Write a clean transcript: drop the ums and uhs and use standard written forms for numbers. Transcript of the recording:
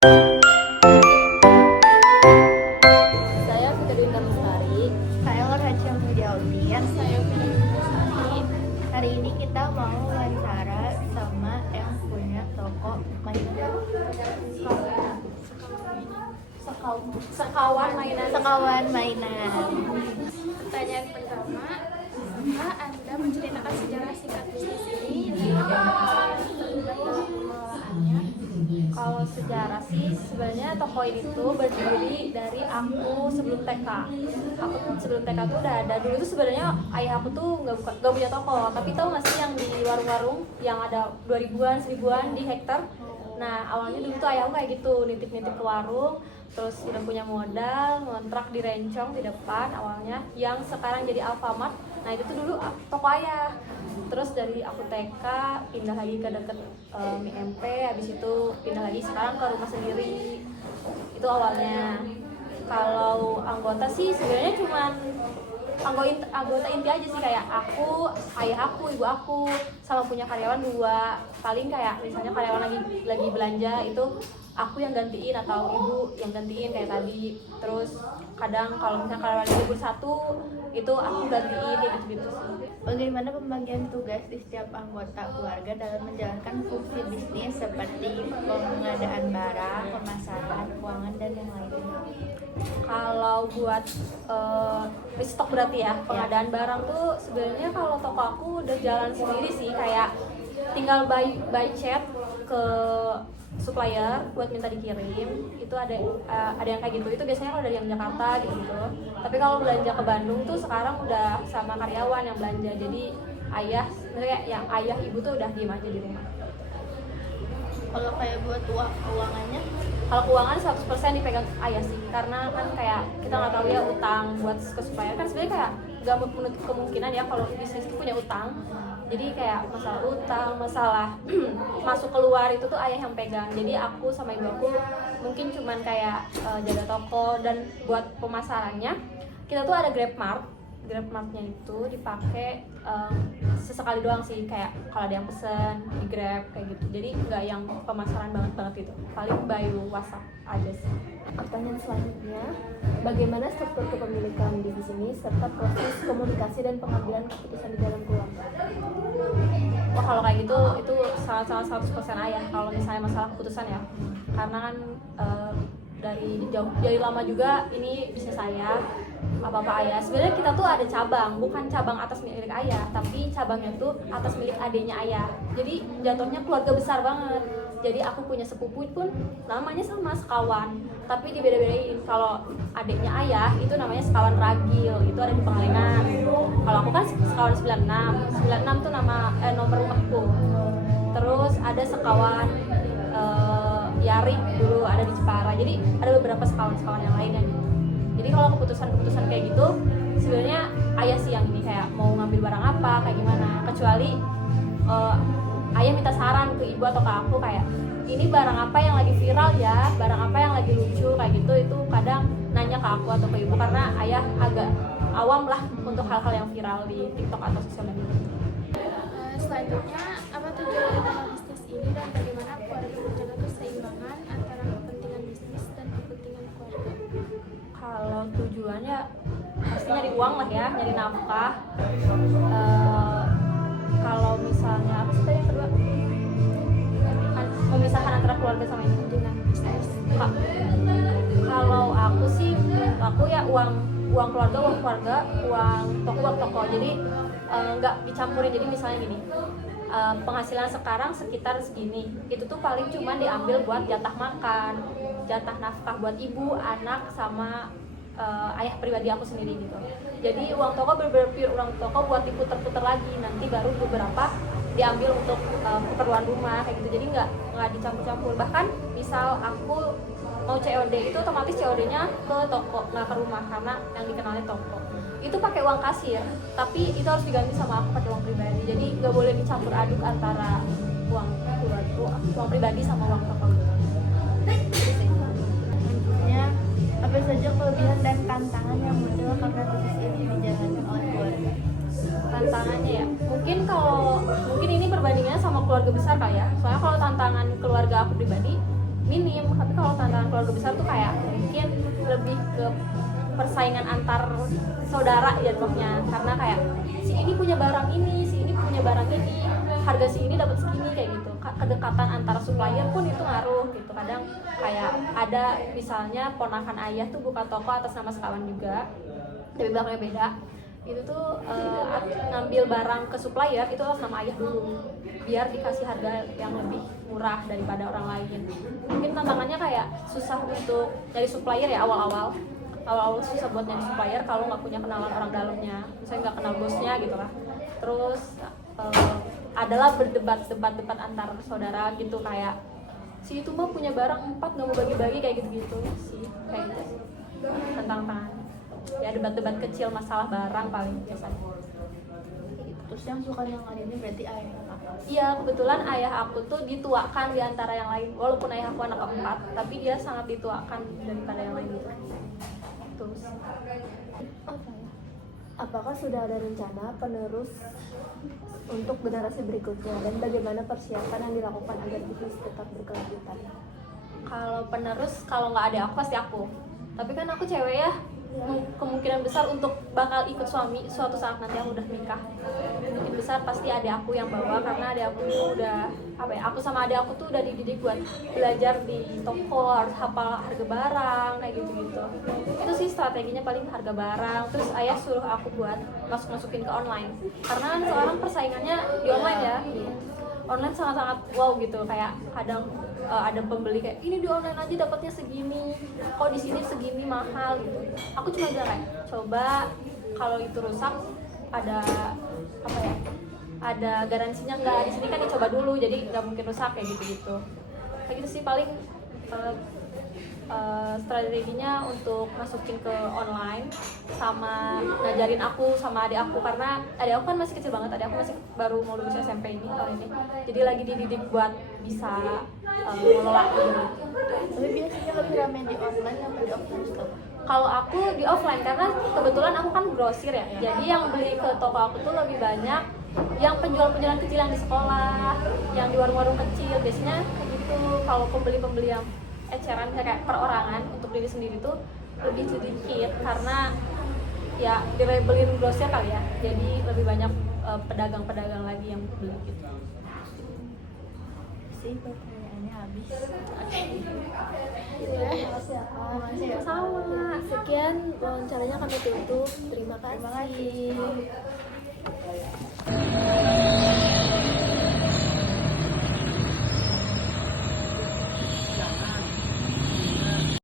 Saya Fitri Indah Lestari. Saya Lorhacia Mudiautin. Saya Fitri Indah Lestari. Hari ini kita mau wawancara sama yang punya toko mainan. Sekawan mainan. Sekawan mainan. Pertanyaan pertama, bisa Anda menceritakan sejarah singkat bisnis ini dan pengelolaannya? Kalau sejarah sih sebenarnya toko ini tuh berdiri dari aku sebelum TK. Aku sebelum TK tuh udah ada. Dulu tuh sebenarnya ayah aku tuh nggak punya toko, tapi tahu nggak sih yang di warung-warung yang ada 2000-an, 1000-an di hektar. Nah awalnya dulu tuh ayah aku kayak gitu, nitip-nitip ke warung, terus udah punya modal, ngontrak di Rencong di depan awalnya, yang sekarang jadi Alfamart. Nah itu tuh dulu toko ayah. Terus dari aku TK pindah lagi ke deket mie MP, habis itu pindah lagi sekarang ke rumah sendiri. Itu awalnya. Kalau anggota sih sebenarnya cuman anggota inti aja sih, kayak aku, ayah aku, ibu aku, sama punya karyawan 2. Paling kayak misalnya karyawan lagi belanja itu aku yang gantiin atau ibu yang gantiin kayak tadi. Terus kadang kalau misalnya karyawan libur 1 itu aku gantiin kayak gitu sih. Bagaimana pembagian tugas di setiap anggota keluarga dalam menjalankan fungsi bisnis seperti pengadaan barang, pemasaran, keuangan, dan yang lainnya? Kalau buat stok berarti ya, pengadaan barang tuh sebenarnya kalau toko aku udah jalan sendiri sih, kayak tinggal by chat ke supplier buat minta dikirim. Itu ada yang kayak gitu. Itu biasanya kalau dari yang Jakarta gitu. Tapi kalau belanja ke Bandung tuh sekarang udah sama karyawan yang belanja. Jadi ayah, sebenarnya yang ayah ibu tuh udah diem aja di rumah. Kalau kayak buat keuangannya, Kalau keuangan 100% dipegang ayah sih, karena kan kayak kita nggak tahu ya utang buat ke supplier kan sebenarnya kayak nggak menutup kemungkinan ya kalau bisnis itu punya utang. Jadi kayak masalah utang, masalah masuk keluar itu tuh ayah yang pegang. Jadi aku sama ibu aku mungkin cuman kayak jaga toko, dan buat pemasarannya kita tuh ada GrabMart-nya itu dipakai sesekali doang sih, kayak kalau ada yang pesen di Grab kayak gitu. Jadi nggak yang pemasaran banget itu, paling by WhatsApp aja sih. Pertanyaan selanjutnya, bagaimana struktur kepemilikan di sini serta proses komunikasi dan pengambilan keputusan di dalam keluarga? Wah kalau kayak gitu itu sangat 100% ayah kalau misalnya masalah keputusan ya, karena kan dari lama juga ini bisnis saya, apa ayah. Sebenarnya kita tuh ada cabang, bukan cabang atas milik ayah, tapi cabangnya tuh atas milik adiknya ayah. Jadi jatuhnya keluarga besar banget. Jadi aku punya sepupu pun namanya sama Sekawan, tapi dibeda-bedain. Kalau adiknya ayah itu namanya Sekawan Ragil, itu ada di Pengalengan. Kalau aku kan Sekawan 96 tuh nomor rumahku. Terus ada Sekawan Yarik dulu ada di Jepara. Jadi ada beberapa sekawan yang lainnya gitu. Jadi kalau keputusan kayak gitu sebenarnya ayah sih yang ini, kayak mau ngambil barang apa kayak gimana, kecuali ayah minta saran ke ibu atau ke aku, kayak ini barang apa yang lagi viral ya, barang apa yang lagi lucu kayak gitu. Itu kadang nanya ke aku atau ke ibu, karena ayah agak awam lah untuk hal-hal yang viral di TikTok atau sosial media. Selanjutnya, apa tujuan utama bisnis ini dan bagaimana keluarga menjaga keseimbangan antara kepentingan bisnis dan kepentingan keluarga? Kalau tujuannya pasti nyari uang lah ya, nyari nafkah. Kalau misalnya apa sih tadi yang kedua, memisahkan antara keluarga sama ini kepentingan bisnis. Kalau aku sih, aku ya uang keluarga, uang toko. Jadi nggak dicampurin. Jadi misalnya gini, penghasilan sekarang sekitar segini, itu tuh paling cuma diambil buat jatah makan, jatah nafkah buat ibu, anak, sama ayah pribadi aku sendiri gitu. Jadi uang toko bener-bener uang toko buat diputer-puter lagi, nanti baru beberapa diambil untuk keperluan rumah kayak gitu. Jadi nggak dicampur-campur. Bahkan misal aku mau COD itu otomatis COD-nya ke toko, nggak ke rumah, karena yang dikenalnya toko. Itu pakai uang kasir, tapi itu harus diganti sama aku pakai uang pribadi. Jadi nggak boleh dicampur aduk antara uang pribadi sama uang toko. selanjutnya apa saja kelebihan dan tantangan yang muncul karena bisnis ini dijalankan oleh keluarga? Tantangannya ya, mungkin ini perbandingannya sama keluarga besar kali ya. Soalnya kalau tantangan keluarga aku pribadi minim. Tapi kalau tantangan keluarga besar tuh kayak mungkin lebih ke persaingan antar saudara jatuhnya, karena kayak si ini punya barang ini, si ini punya barang ini, harga si ini dapat segini kayak gitu. Kedekatan antara supplier pun itu ngaruh gitu. Kadang kayak ada misalnya ponakan ayah tuh buka toko atas nama sekawan juga, tapi belakangnya beda. Itu tuh ngambil barang ke supplier itu atas nama ayah dulu, biar dikasih harga yang lebih murah daripada orang lain. Mungkin tantangannya kayak susah untuk dari supplier ya, awal-awal susah buat nyari supplier kalau nggak punya kenalan orang dalamnya, misalnya nggak kenal bosnya gitu lah. Terus adalah berdebat antar saudara gitu, kayak si itu mah punya barang 4 nggak mau bagi-bagi kayak gitu sih, kayak gitu sih tantangan ya, debat kecil masalah barang paling biasanya. Terus yang suka nyangkal ini berarti ayah kakak. Iya, kebetulan ayah aku tuh dituakan di antara yang lain, walaupun ayah aku anak keempat tapi dia sangat dituakan daripada yang lain gitu. Terus Apakah sudah ada rencana penerus untuk generasi berikutnya dan bagaimana persiapan yang dilakukan agar bisnis tetap berkelanjutan? kalau penerus, kalau nggak ada aku pasti aku, tapi kan aku cewek ya, kemungkinan besar untuk bakal ikut suami suatu saat nanti aku udah nikah. Mungkin besar pasti ada aku yang bawa, karena ada aku tuh udah apa ya, aku sama adik aku tuh udah dididik buat belajar di toko, harus hafal harga barang kayak gitu. Itu sih strateginya, paling harga barang. Terus ayah suruh aku buat masukin ke online, karena kan sekarang persaingannya di online ya. Online sangat-sangat wow gitu, kayak kadang ada pembeli kayak ini di online aja dapatnya segini, kok di sini segini mahal gitu. Aku cuma bilang kayak coba, kalau itu rusak ada apa ya, ada garansinya nggak, di sini kan dicoba dulu jadi nggak mungkin rusak kayak gitu sih paling strateginya untuk masukin ke online, sama ngajarin aku sama adik aku, karena adik aku kan masih kecil banget, adik aku masih baru mau lulus SMP ini tahun ini, jadi lagi dididik buat bisa mengelola gitu. Tapi biasanya lebih ramai di online atau di offline store? Kalau aku di offline, karena kebetulan aku kan grosir ya, jadi yang beli ke toko aku tuh lebih banyak yang penjual-penjualan kecil yang di sekolah, yang di warung-warung kecil, biasanya kayak gitu. Kalau pembeli-pembeli yang eceran kayak perorangan untuk diri sendiri tuh lebih sedikit, karena ya dilabelin grosir kali ya, jadi lebih banyak pedagang-pedagang lagi yang beli gitu. Sih pertanyaannya habis. Sama. Sekian wawancaranya kami tutup. Terima kasih. Terima kasih.